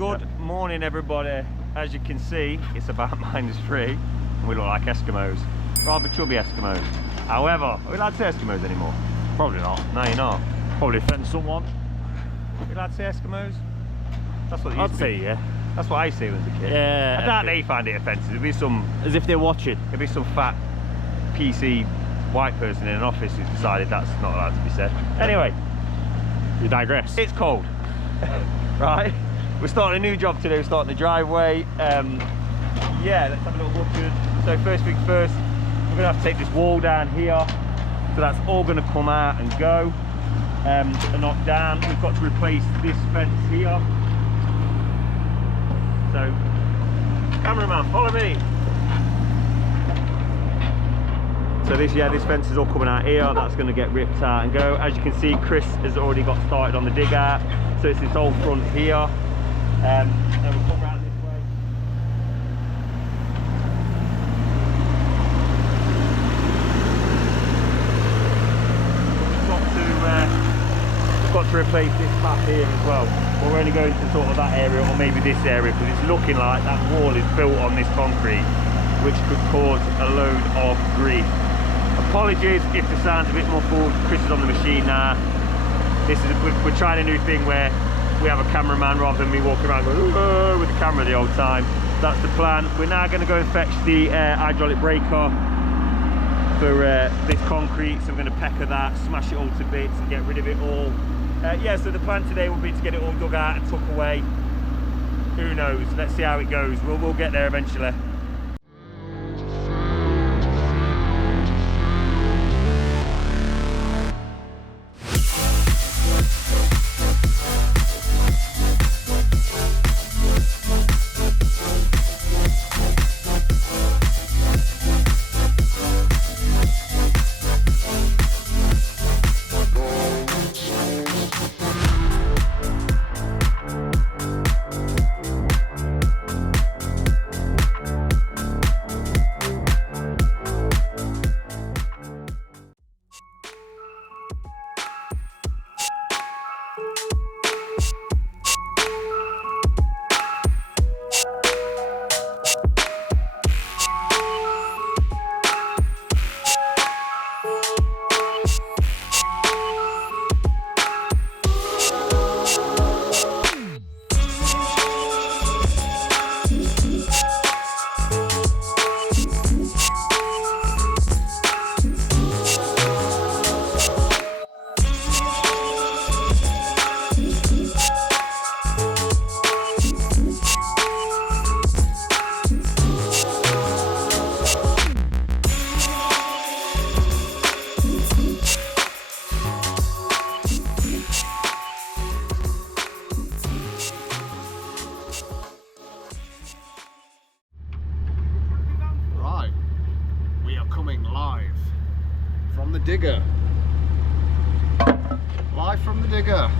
Good morning, everybody. As you can see, it's about -3 and we look like Eskimos. Rather chubby Eskimos. However, are we allowed to say Eskimos anymore? Probably not. No, you're not. Probably offend someone. Are we allowed to say Eskimos? That's what I'd say, yeah. That's what I say when I was a kid. Yeah. I doubt they find it offensive. It'd be some... As if they're watching. It'd be some fat, PC white person in an office who's decided that's not allowed to be said. Anyway. You digress. It's cold. Right? We're starting a new job today. We're starting the driveway. Yeah, let's have a little look at. So first things first, we're gonna have to take this wall down here. So that's all gonna come out and go and knock down. We've got to replace this fence here. So, cameraman, follow me. So this fence is all coming out here. That's going to get ripped out and go. As you can see, Chris has already got started on the dig out. So it's this whole front here. And we'll come around this way. We've got to replace this path here as well. But we're only going to sort of that area or maybe this area because it's looking like that wall is built on this concrete, which could cause a load of grief. Apologies if the sound's a bit muffled. Chris is on the machine now. We're trying a new thing where we have a cameraman rather than me walking around going with the camera the whole time. That's the plan. We're now going to go and fetch the hydraulic breaker for this concrete. So we're going to pecker that, smash it all to bits and get rid of it all. Yeah, so the plan today will be to get it all dug out and tuck away. Who knows? Let's see how it goes. We'll get there eventually. Digger. Live from the digger.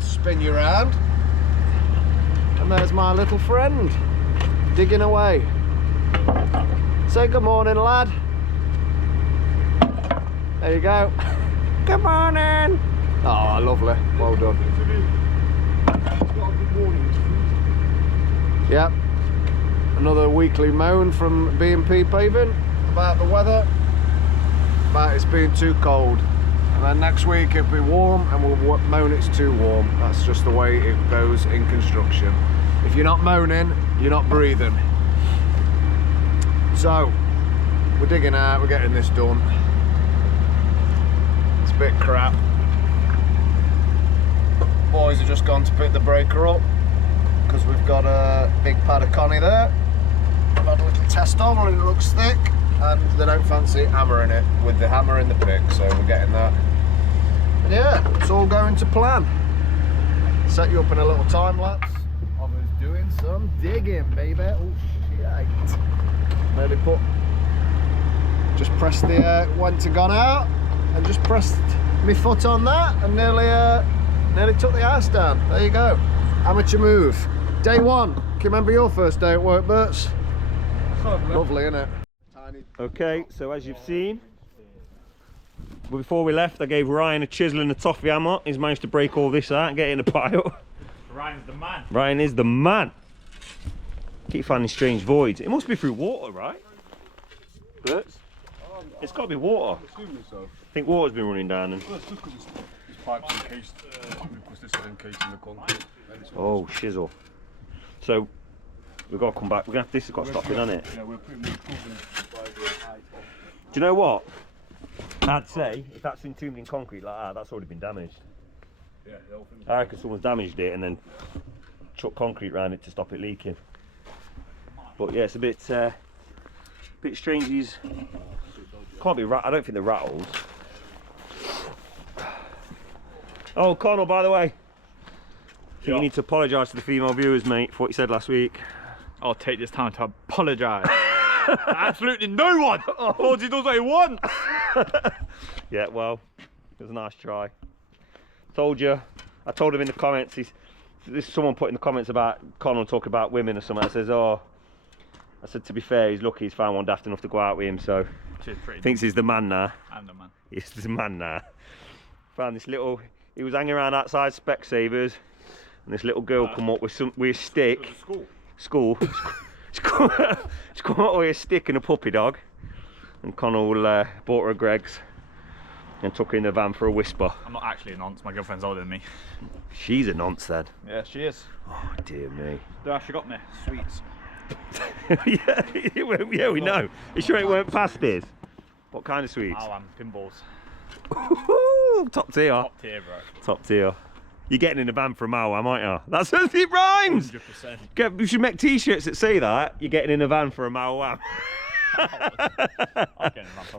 Spin you around. And there's my little friend digging away. Say good morning, lad. There you go. Good morning. Oh, lovely. Well done. Yep. Another weekly moan from B&P Paving about the weather. But it's been too cold, and then next week it'll be warm and we'll moan it's too warm. That's just the way it goes in construction. If you're not moaning, you're not breathing. So we're digging out, we're getting this done. It's a bit crap. Boys have just gone to pick the breaker up because we've got a big pad of Connie there. I've had a little test on and it looks thick. And they don't fancy hammering it with the hammer in the pick, so we're getting that. And yeah, it's all going to plan. Set you up in a little time lapse of us doing some digging, baby. Oh shit! Nearly just pressed the went and gone out, and just pressed my foot on that, and nearly took the house down. There you go. Amateur move. Day one. Can you remember your first day at work, Berts? Lovely, isn't it? Okay, so as you've seen, before we left, I gave Ryan a chisel and a toffee hammer. He's managed to break all this out and get it in a pile. Ryan's the man. Ryan is the man. Keep finding strange voids. It must be through water, right? Berts? It's got to be water. So. I think water's been running down. And... Well, it's just because this pipe's encased, because this is encased in the concrete. Oh, shizzle. So, we've got to come back. This has got to stop it, hasn't it? Yeah, we're pretty much covered by the height. Do you know what? I'd say, if that's entombed in concrete like that, that's already been damaged. Yeah, the whole thing's I reckon someone's damaged it and then chucked concrete around it to stop it leaking. But yeah, it's a bit strange. These can't be. I don't think they're rattles. Oh, Connell, by the way, I think you need to apologise to the female viewers, mate, for what you said last week. I'll take this time to apologise. Absolutely no one. All he does what he wants. Yeah, well, it was a nice try. Told you. I told him in the comments. Someone put in the comments about Connell talking about women or something. I says, oh. I said, to be fair, he's lucky he's found one daft enough to go out with him, so thinks he's the man now. I'm the man. He's the man now. Found this little, he was hanging around outside Specsavers, and this little girl come up with a stick. School. She's come up with a stick and a puppy dog, and Connell bought her a Greg's and took her in the van for a whisper. I'm not actually a nonce, my girlfriend's older than me. She's a nonce then. Yeah, she is. Oh dear me. She got me sweets. yeah, we know. You sure it weren't pasties? What kind of sweets? Oh, pinballs. Top tier. Top tier, bro. Top tier. You're getting in the van for a mile, aren't you? That's it rhymes. 100%. We should make t-shirts that say that. You're getting in a van for a mile wham.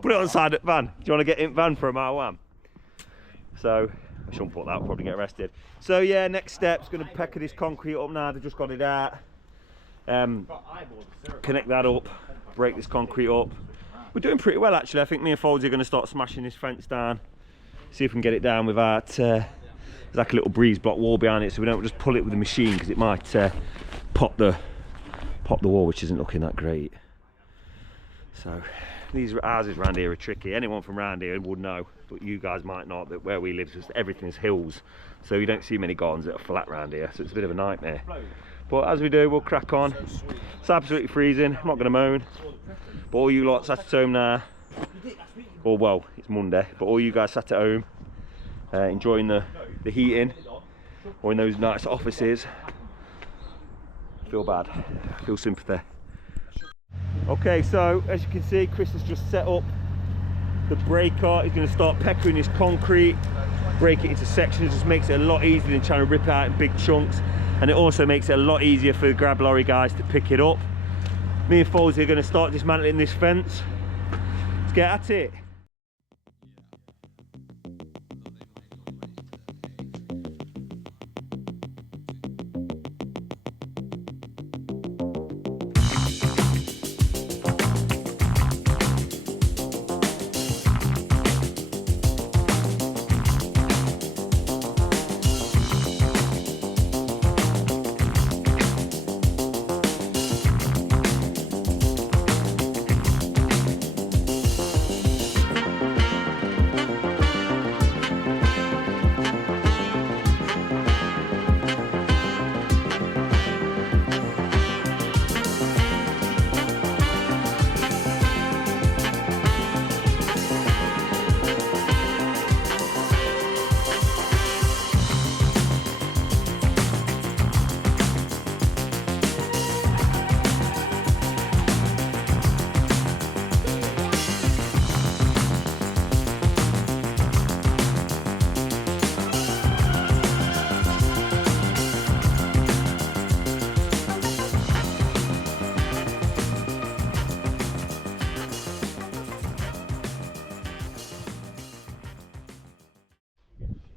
Put it on side of the van. Do you want to get in van for a mile wham? So I shouldn't put that. I'll probably get arrested. So yeah, next step's going to pecker this concrete up now. They've just got it out. Connect that up. Break this concrete up. We're doing pretty well actually. I think me and Foldsy are going to start smashing this fence down. See if we can get it down without. There's like a little breeze block wall behind it, so we don't just pull it with the machine because it might pop the wall, which isn't looking that great. So these houses around here are tricky. Anyone from around here would know, but you guys might not, that where we live, everything's hills, so you don't see many gardens that are flat around here, so it's a bit of a nightmare. But as we do, we'll crack on. It's absolutely freezing. I'm not going to moan. But all you lot sat at home now, or well, it's Monday, but all you guys sat at home enjoying the heating, or in those nice offices, I feel bad. I feel sympathy. Okay, so as you can see, Chris has just set up the breaker. He's going to start peckering his concrete, break it into sections. Just makes it a lot easier than trying to rip it out in big chunks, and it also makes it a lot easier for the grab lorry guys to pick it up. Me and Foldsy are going to start dismantling this fence. Let's get at it.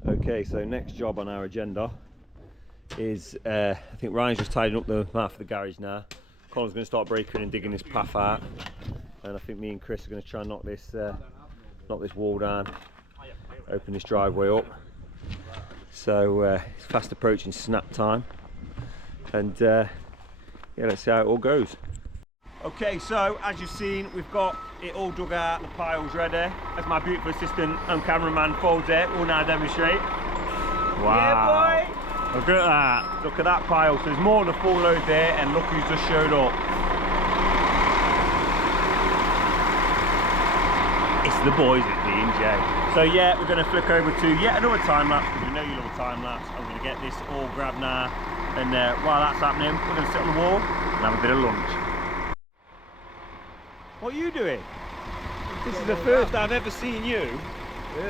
Okay, so next job on our agenda is, I think Ryan's just tidying up the mouth of the garage now. Colin's going to start breaking and digging this path out, and I think me and Chris are going to try and knock this wall down, open this driveway up. So it's fast approaching snap time, and yeah, let's see how it all goes. Okay, so as you've seen, we've got it all dug out, the piles ready. As my beautiful assistant and cameraman Foldsy will now demonstrate. Wow. Yeah, boy! Look at that. Look at that pile. So there's more than a full load there, and look who's just showed up. It's the boys at D&J. So yeah, we're going to flick over to yet another time lapse, because we know you love a time lapse. I'm going to get this all grabbed now, and while that's happening, we're going to sit on the wall and have a bit of lunch. What are you doing? This is the first I've ever seen you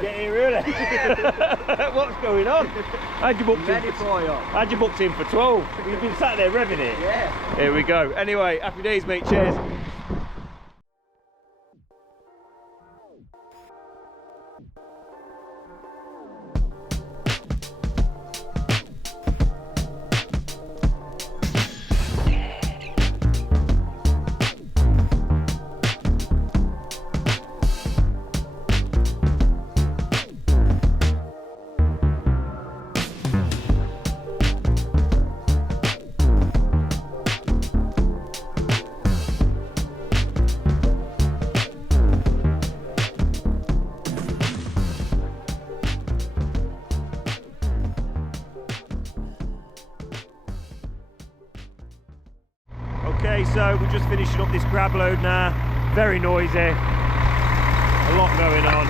get here early. What's going on? How'd you booked in for 12? You've been sat there revving it? Yeah. Here we go. Anyway, happy days, mate. Cheers. Okay, so we're just finishing up this grab load now. Very noisy, a lot going on.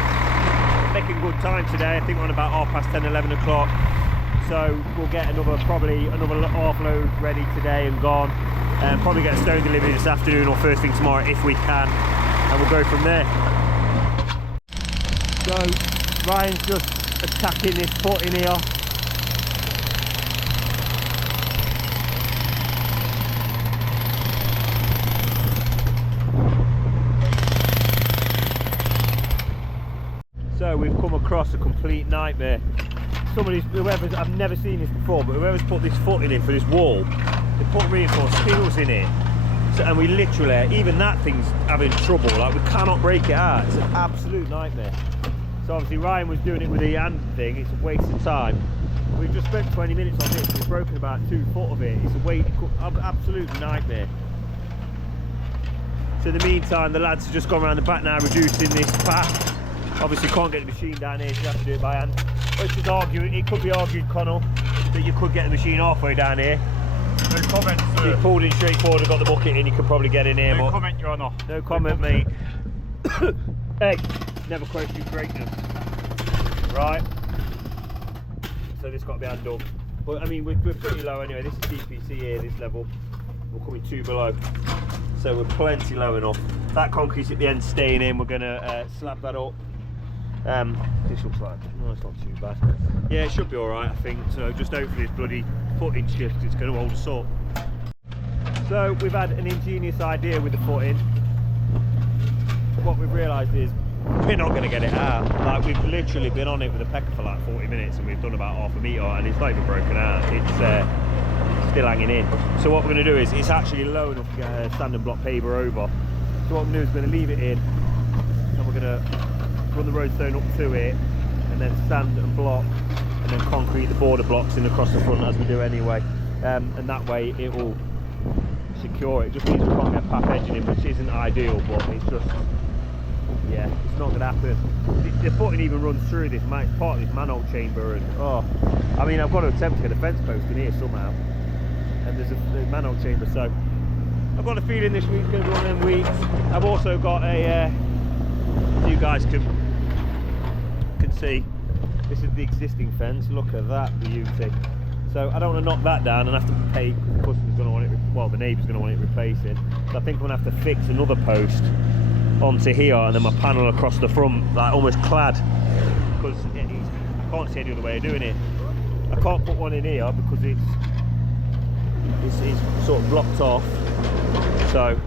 Making good time today. I think we're on about 10:30, 11 o'clock. So we'll get probably another half load ready today and gone. And probably get a stone delivery this afternoon or first thing tomorrow if we can. And we'll go from there. So Ryan's just attacking this foot in here. So we've come across a complete nightmare. Whoever's, I've never seen this before, but whoever's put this footing in for this wall, they put reinforced steels in it. So, and we literally, even that thing's having trouble, like we cannot break it out. It's an absolute nightmare. So obviously Ryan was doing it with the hand thing, it's a waste of time. We've just spent 20 minutes on this, we've broken about 2 foot of it. It's a waste, absolute nightmare. So in the meantime, the lads have just gone around the back now, reducing this path. Obviously can't get the machine down here, so you have to do it by hand. It could be argued, Connell, that you could get the machine halfway down here. No comment, sir. If you pulled in straight forward and got the bucket in, you could probably get in here. No comment, Your Honour. No comment, mate. Hey, never question greatness. Right. So this got to be handled. But I mean, we're pretty low anyway. This is DPC here, this level. We're coming 2 below. So we're plenty low enough. That concrete's at the end staying in. We're going to slab that up. This looks like, no, it's not too bad. Yeah, it should be alright, I think. So just hopefully this bloody footing shift is going to hold us up. So we've had an ingenious idea with the footing. What we've realised is we're not going to get it out. Like, we've literally been on it with a pecker for like 40 minutes and we've done about half a metre and it's not even broken out. It's still hanging in. So what we're going to do is, it's actually low enough to get a sand and block paver over. So what we're going to do is we're going to leave it in and we're going to run the roadstone up to it and then sand and block and then concrete the border blocks in across the front as we do anyway, and that way it will secure it. Just means we can't get pap edging in, which isn't ideal, but it's just, yeah, it's not going to happen. The footing even runs through this, it's part of this manhole chamber, and oh, I mean, I've got to attempt to get a fence post in here somehow, and there's a manhole chamber, so I've got a feeling this week's going to be one of them weeks. I've also got you guys can see, this is the existing fence. Look at that beauty. So I don't want to knock that down and have to pay, because the customer's going to want it, well, the neighbour's going to want it replacing. So I think I'm going to have to fix another post onto here and then my panel across the front, like almost clad, because I can't see any other way of doing it. I can't put one in here because it's sort of blocked off. So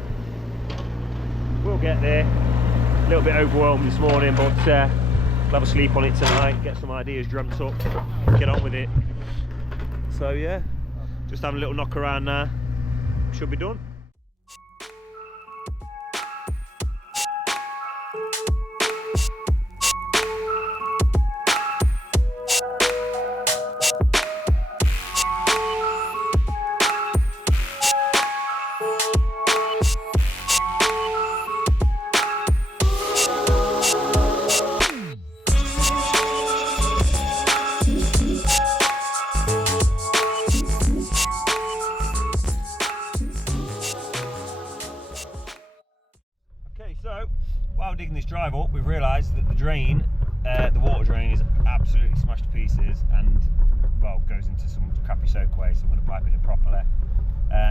we'll get there. A little bit overwhelmed this morning, but we'll have a sleep on it tonight, get some ideas dreamt up, get on with it. So yeah, just having a little knock around now, should be done. drive up, we've realised that the drain, the water drain, is absolutely smashed to pieces and, well, goes into some crappy soakaway, so I'm going to pipe it in properly.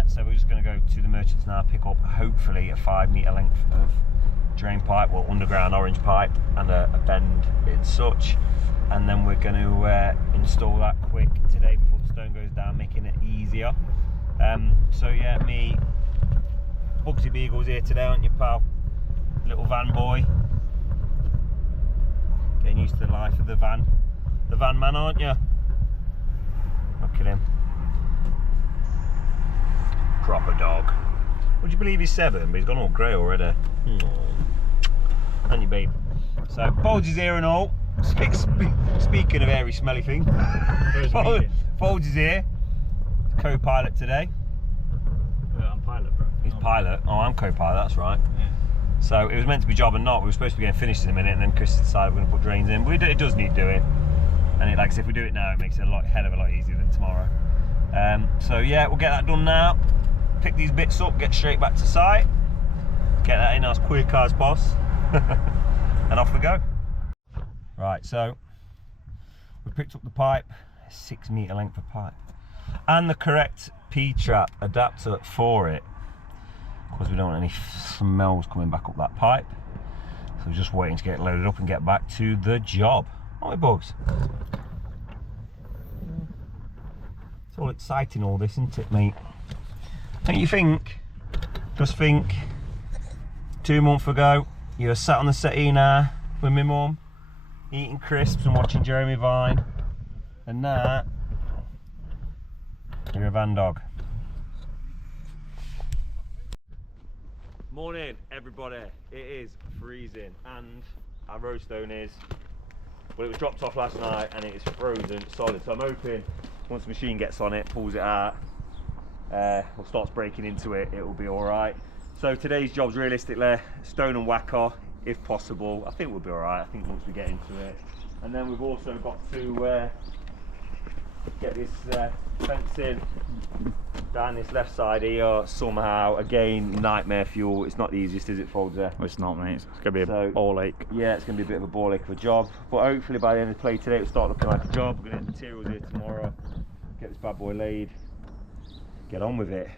So we're just going to go to the merchants now, pick up hopefully a 5 metre length of drain pipe, or underground orange pipe, and a bend in such, and then we're going to install that quick today before the stone goes down, making it easier. So yeah, me, Bugsy Beagle's here today, aren't you, pal? Little van boy. Getting used to the life of the van man, aren't you? Look at him. Proper dog. Would you believe he's 7, but he's gone all grey already? And you, babe. So, Folds is here and all. Speaking of hairy, smelly thing, Folds is here. Co-pilot today. I'm pilot, bro. He's pilot. Oh, I'm co-pilot, that's right. Yeah. So it was meant to be job and not. We were supposed to be getting finished in a minute, and then Chris decided we're going to put drains in. But it does need doing. And like I said, if we do it now, it makes it hell of a lot easier than tomorrow. So yeah, we'll get that done now. Pick these bits up, get straight back to site. Get that in as quick as possible. And off we go. Right, so we picked up the pipe, 6 metre length of pipe, and the correct P-trap adapter for it, because we don't want any smells coming back up that pipe. So we're just waiting to get it loaded up and get back to the job. Aren't we, Bugs? It's all exciting, all this, isn't it, mate? Don't you think? Just think, 2 months ago, you were sat on the settee now with my mum, eating crisps and watching Jeremy Vine, and now you're a van dog. Morning, everybody. It is freezing, and our roadstone is, well, it was dropped off last night and it is frozen solid. So I'm hoping once the machine gets on it, pulls it out, or starts breaking into it, it will be all right. So today's job's realistically stone and whacker, if possible. I think we'll be all right. I think once we get into it, and then we've also got to get this fence in down this left side here somehow. Again, nightmare fuel. It's not the easiest, is it, Folds? Well, it's not, mate. It's going to be a ball ache. Yeah, it's going to be a bit of a ball ache of a job, but hopefully by the end of the play today it'll start looking like a job. We're going to have materials here tomorrow, get this bad boy laid, get on with it.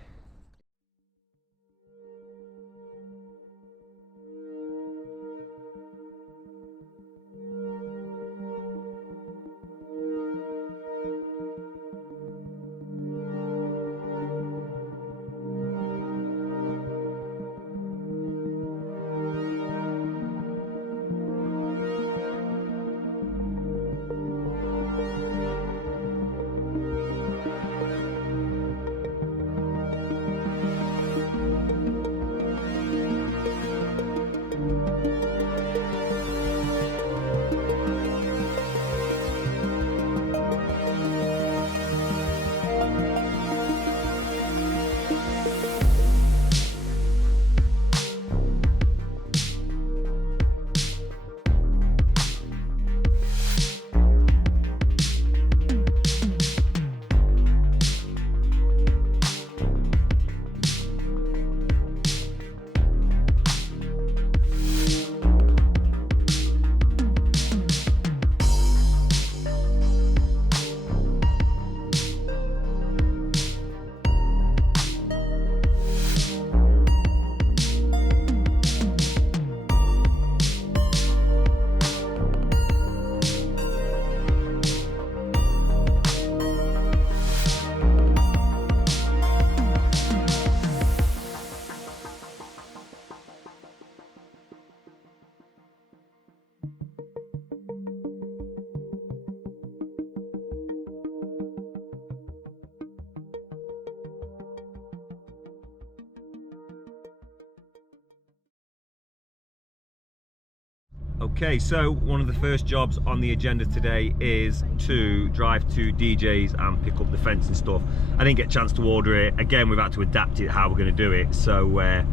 Okay, so one of the first jobs on the agenda today is to drive to DJ's and pick up the fence and stuff. I didn't get a chance to order it. Again, we've had to adapt it how we're going to do it. So we're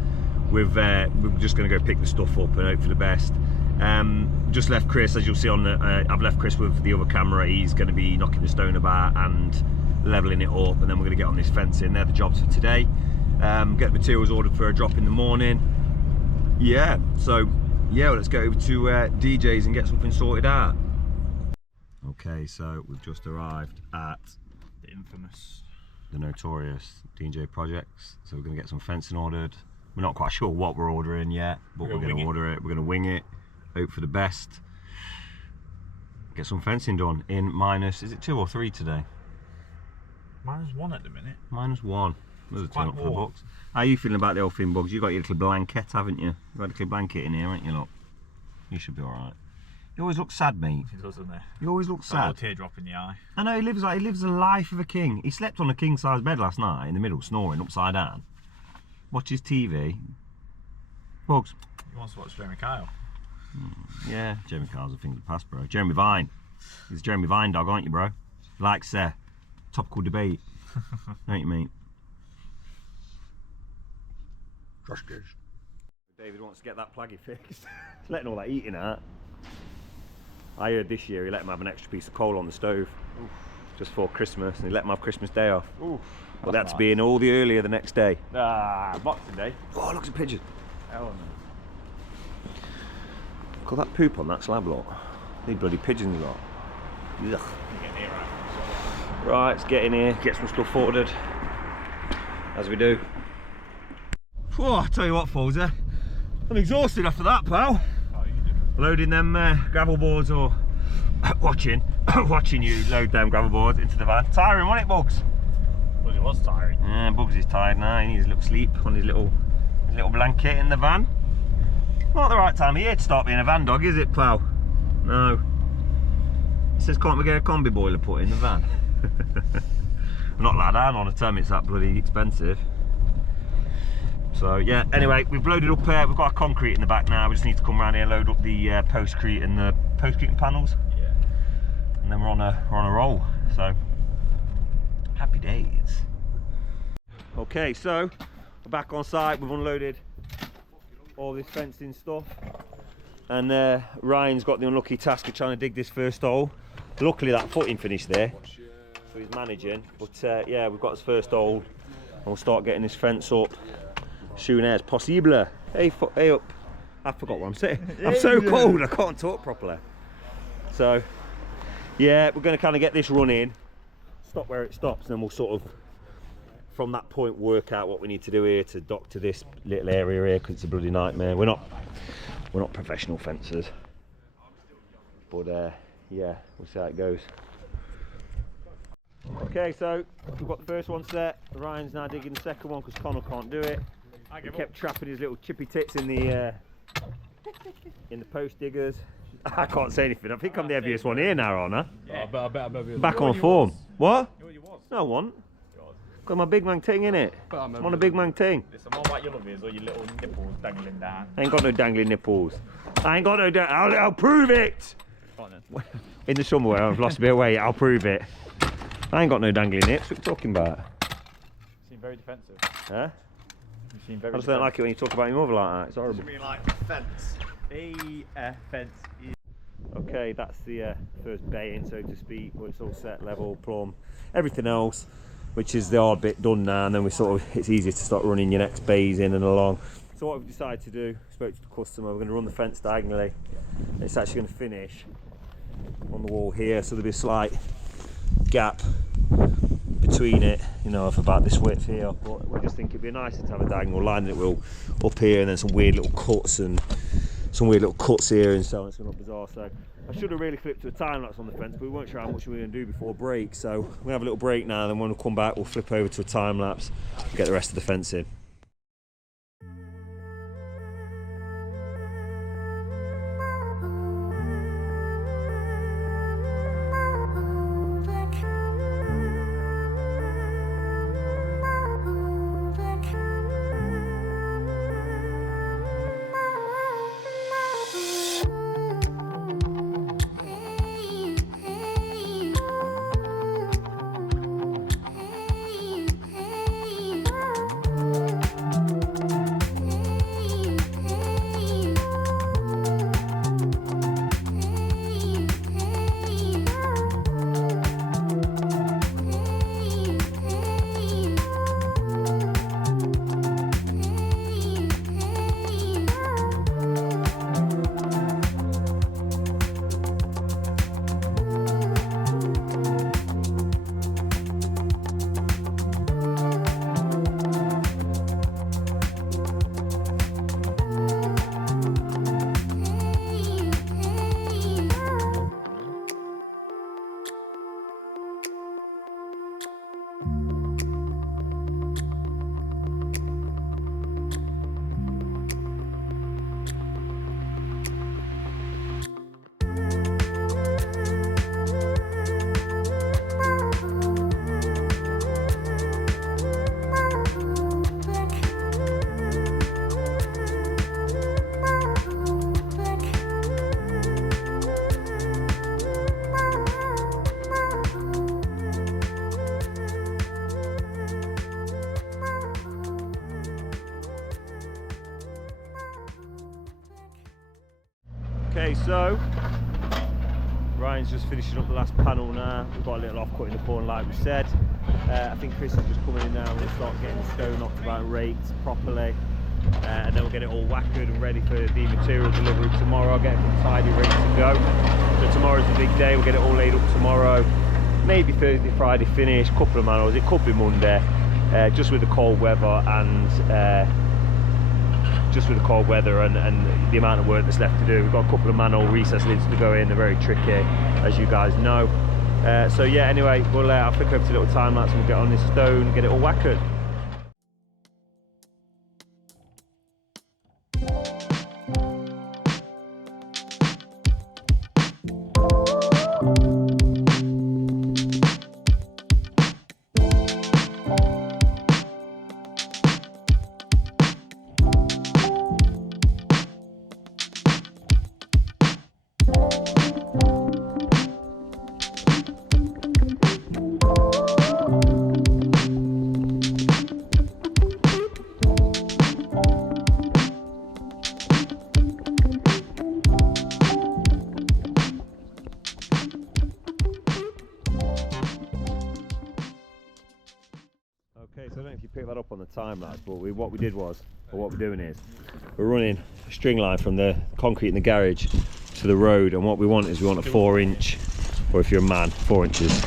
just going to go pick the stuff up and hope for the best. Just left Chris, as you'll see on the, I've left Chris with the other camera. He's going to be knocking the stone about and leveling it up, and then we're going to get on this fencing. They're the jobs for today. Get the materials ordered for a drop in the morning. Yeah, so Yeah, well, let's go over to DJ's and get something sorted out. Okay, so we've just arrived at The infamous. the notorious DJ Projects. So we're going to get some fencing ordered. We're not quite sure what we're ordering yet, but we're going to order it. We're going to wing it, hope for the best. Get some fencing done in minus, is it 2 or 3 today? -1 at the minute. -1. There's a turn up for the warm. books. How are you feeling about the old thin bugs? You got your little blanket, haven't you? You got a little blanket in here, haven't you? Look, you should be all right. You always look sad, mate. He does, doesn't he? You always look A sad. little teardrop in the eye. I know he lives the life of a king. He slept on a king size bed last night in the middle, snoring upside down. Watches TV. Bugs. He wants to watch Jeremy Kyle. Yeah, Jeremy Kyle's a thing of the past, bro. Jeremy Vine. He's a Jeremy Vine dog, aren't you, bro? Likes topical debate. Don't you, mate? Josh goes. David wants to get that plaggy fixed. He's letting all that eating out. I heard this year he let him have an extra piece of coal on the stove. Oof. Just for Christmas, and he let him have Christmas Day off. Oof, But that's being all the earlier the next day. Boxing Day. Oh, look at the pigeon. Hell no. Look at that poop on that slab, look. These bloody pigeons, lot. Ugh. Right, let's get in here, get some stuff ordered. As we do. Oh, I tell you what, Folzer. I'm exhausted after that, pal. Oh, you do. Loading them gravel boards, or watching you load them gravel boards into the van. Tiring, wasn't it, Bugs? Well, it was tiring. Yeah, Bugs is tired now. He needs a little sleep on his little blanket in the van. Not the right time of year to start being a van dog, is it, pal? No. It says can't we get a combi boiler put in the van? I'm not allowed down on a term, it's that bloody expensive. So yeah, anyway, we've loaded up, we've got our concrete in the back now. We just need to come around here and load up the postcrete and the postcrete panels. Yeah. And then we're on a roll. So happy days. Okay, so we're back on site. We've unloaded all this fencing stuff, and Ryan's got the unlucky task of trying to dig this first hole. Luckily that footing finished there, so he's managing. But yeah, we've got his first hole, and we'll start getting this fence up soon as possible. Hey up! I forgot what I'm saying. I'm so cold I can't talk properly. So yeah, we're going to kind of get this running, stop where it stops, and then we'll sort of from that point work out what we need to do here to dock to this little area here, because it's a bloody nightmare. We're not professional fencers, but yeah, we'll see how it goes. Okay, so we've got the first one set. Ryan's now digging the second one because Connor can't do it. He kept trapping his little chippy tits in the post diggers. I can't say anything. I think I'm the heaviest one here now, aren't I? Yeah. I bet. Back on form. What? You was. No, I wasn't. Got my big man ting in it. I'm on a big man ting. Listen, more about your lovers or your little nipples dangling down. I ain't got no dangling nipples. I ain't got no I'll prove it! In the summer where I've lost a bit of weight, I'll prove it. I ain't got no dangling nips. What are you talking about? You seem very defensive. Huh? You seem very I just don't like it when you talk about your mother like that. It's horrible. You mean like fence? Fence. Okay, that's the first bay in, so to speak. Well, it's all set, level, plumb, everything else, which is the hard bit done now, and then it's easier to start running your next bays in and along. So what we've decided to do, spoke to the customer, we're going to run the fence diagonally. It's actually going to finish on the wall here, so there'll be a slight gap between it, you know, of about this width here. But we just think it'd be nicer to have a diagonal line that will up here, and then some weird little cuts here and so on. It's going to look bizarre. So I should have really flipped to a time lapse on the fence, but we weren't sure how much we were going to do before break. So we're going to have a little break now, and then when we come back, we'll flip over to a time lapse, get the rest of the fence in. Okay, so Ryan's just finishing up the last panel now. We've got a little off-cut in the corner like we said. I think Chris is just coming in now. We'll start getting the stone knocked about and raked properly. And then we'll get it all whackered and ready for the material delivery tomorrow. I'll get it tidy, ready to go. So tomorrow's the big day. We'll get it all laid up tomorrow. Maybe Thursday, Friday finish, couple of manholes. It could be Monday, just with the cold weather and the amount of work that's left to do. We've got a couple of manhole recess lids to go in. They're very tricky, as you guys know. So yeah, anyway, I'll flick over to a little time lapse and we'll get on this stone and get it all whackered. Okay, so I don't know if you picked that up on the time lapse, but what we're doing is we're running a string line from the concrete in the garage to the road, and what we want is we want a 4-inch, or if you're a man, 4 inches,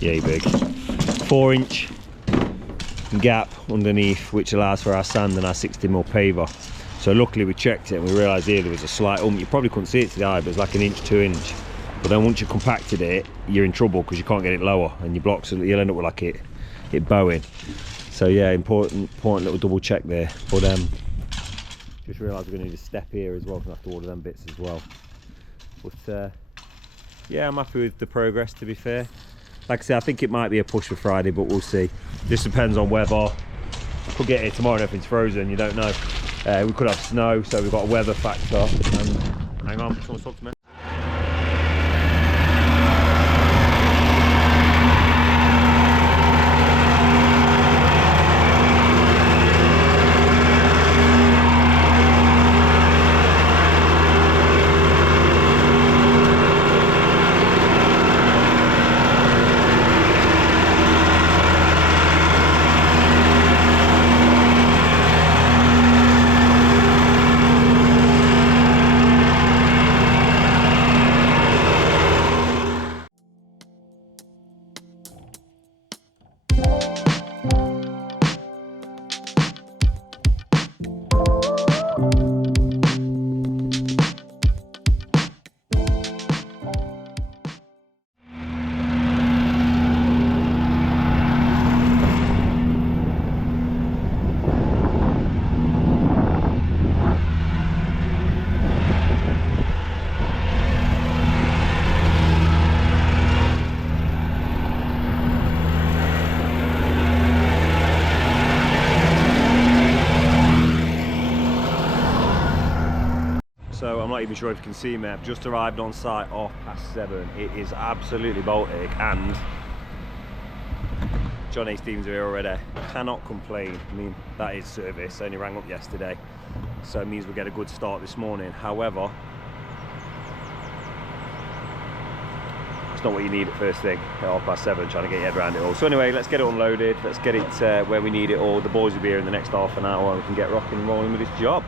yay big, 4-inch gap underneath, which allows for our sand and our 60mm paver. So luckily we checked it and we realised here there was a slight you probably couldn't see it to the eye, but it's like an inch, 2 inch. But then once you compacted it, you're in trouble because you can't get it lower, and your blocks, you'll end up with like it bowing. So yeah, important little double check there. But just realised we're going to need a step here as well, so I have to order them bits as well. But yeah, I'm happy with the progress, to be fair. Like I say, I think it might be a push for Friday, but we'll see. This depends on weather. Could get here tomorrow and everything's frozen, you don't know. We could have snow, so we've got a weather factor. Hang on, someone's talking to me. So I'm not even sure if you can see me, I've just arrived on site 7:30. It is absolutely Baltic, and John A. Stevens are here already. Cannot complain. I mean, that is service. I only rang up yesterday, so it means we'll get a good start this morning. However, it's not what you need at first thing at 7:30, trying to get your head around it all. So anyway, let's get it unloaded, let's get it where we need it all. The boys will be here in the next half an hour and we can get rocking and rolling with this job.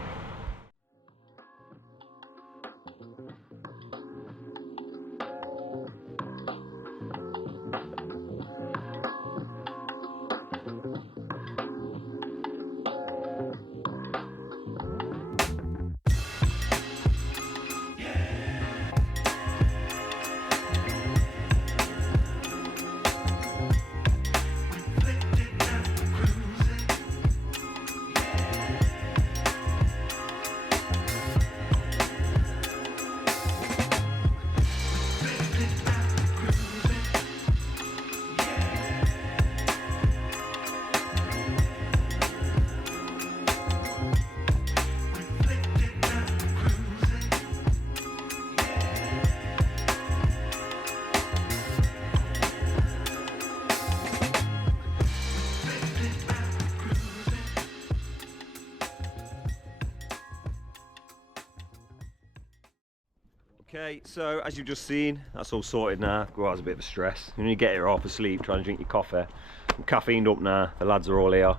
Okay, so as you've just seen, that's all sorted now. Go out as a bit of a stress. When you get here half asleep, trying to drink your coffee. I'm caffeined up now. The lads are all here.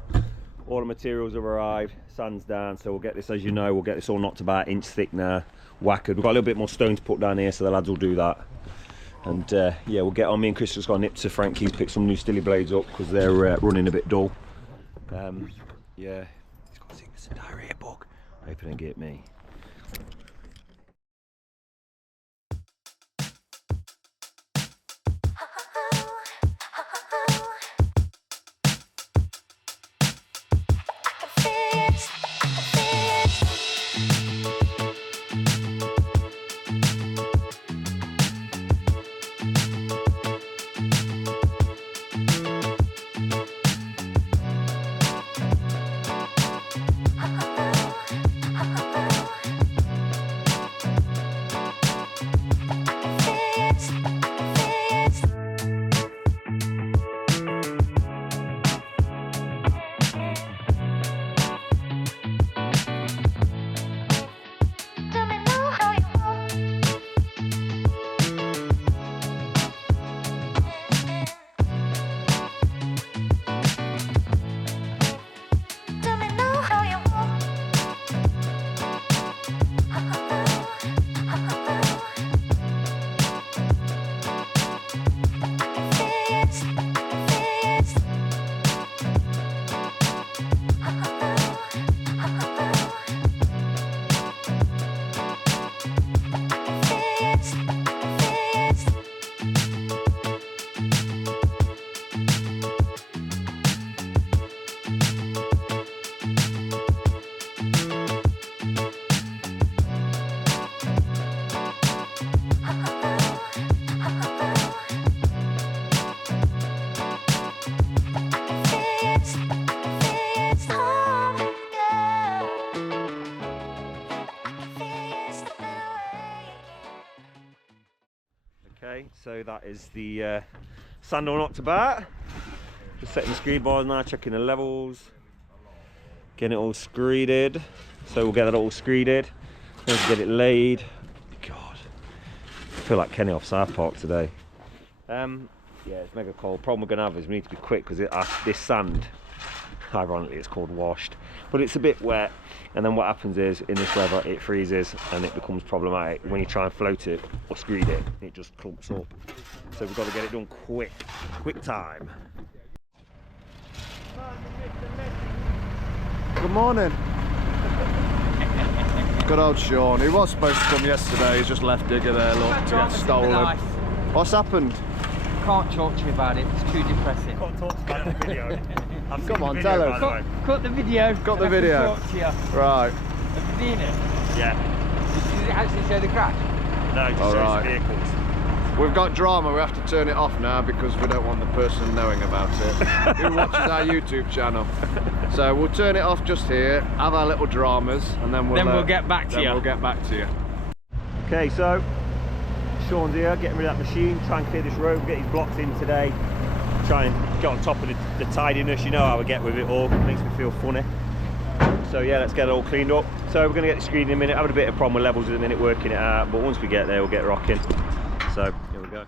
All the materials have arrived. Sand's down, so we'll get this, as you know, we'll get this all knocked about inch thick now. Whackered. We've got a little bit more stone to put down here, so the lads will do that. And yeah, we'll get on. Me and Chris just got a nip to Frankie's, pick some new stilly blades up because they're running a bit dull. Yeah, he's got sickness and diarrhea bug. Hoping they get me. Okay, so that is the sand all knocked about. Just setting the screed bars now, checking the levels, getting it all screeded. So we'll get that all screeded, then get it laid. God, I feel like Kenny off South Park today. Yeah, it's mega cold. Problem we're gonna have is we need to be quick because this sand, ironically it's called washed, but it's a bit wet, and then what happens is in this weather it freezes and it becomes problematic when you try and float it or screed it. It just clumps up, so we've got to get it done quick time. Good morning. Good old Sean. He was supposed to come yesterday, he's just left Digger there, look, to get stolen. What's happened? Can't talk to you about it, it's too depressing. Can't talk about the video. Come on, tell us. Cut the video. Got the video. Talk to you. Right. Have you seen it? Yeah. Does it actually show the crash? No, it just All shows right. the vehicles. We've got drama, we have to turn it off now because we don't want the person knowing about it who watches our YouTube channel. So we'll turn it off just here, have our little dramas, and then we'll get back to you. We'll get back to you. Okay, so Sean's here, getting rid of that machine, try and clear this road, get his blocks in today, try and get on top of the tidiness. You know how I get with it all, it makes me feel funny. So yeah, let's get it all cleaned up. So we're going to get the screen in a minute, having a bit of problem with levels at the minute, working it out, but once we get there we'll get rocking. So here we go.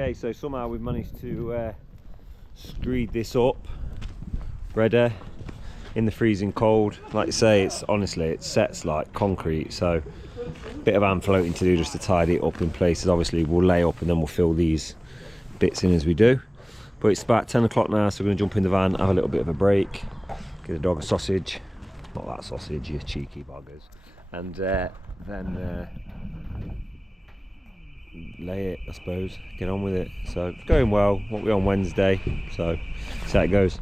Okay, so somehow we've managed to screed this up, redder, in the freezing cold. Like you say, it's honestly, it sets like concrete, so bit of hand floating to do just to tidy it up in places. Obviously we'll lay up and then we'll fill these bits in as we do. But it's about 10 o'clock now, so we're going to jump in the van, have a little bit of a break, get the dog a sausage, not that sausage, you cheeky buggers, and then lay it, I suppose, get on with it. So it's going well. What we on Wednesday, so see how it goes.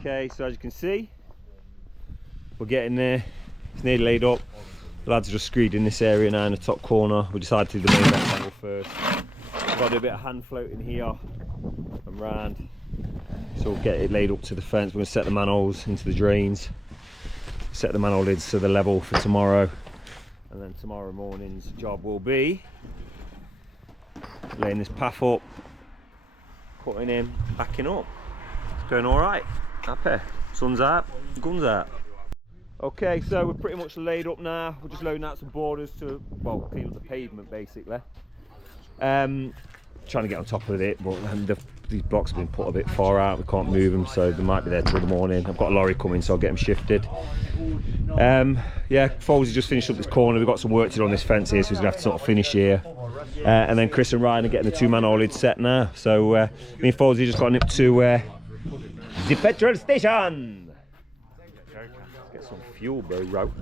Okay, so as you can see, we're getting there. It's nearly laid up. The lads are just screed in this area now in the top corner. We decided to do the main rectangle first. We've got to do a bit of hand floating here and round. So we'll get it laid up to the fence. We're going to set the manholes into the drains, set the manhole lids to the level for tomorrow, and then tomorrow morning's job will be laying this path up, putting in, backing up. It's going all right. Happy. Sun's out, guns out. Okay, so we're pretty much laid up now. We're just loading out some borders to, well, clean up the pavement basically. Trying to get on top of it, but these blocks have been put a bit far out. We can't move them, so they might be there till the morning. I've got a lorry coming, so I'll get them shifted. Yeah, Folesy just finished up this corner. We've got some work to do on this fence here, so he's gonna have to sort of finish here. And then Chris and Ryan are getting the two manhole lids set now. So me and Folesy just got up to the petrol station. Let's get some fuel, bro.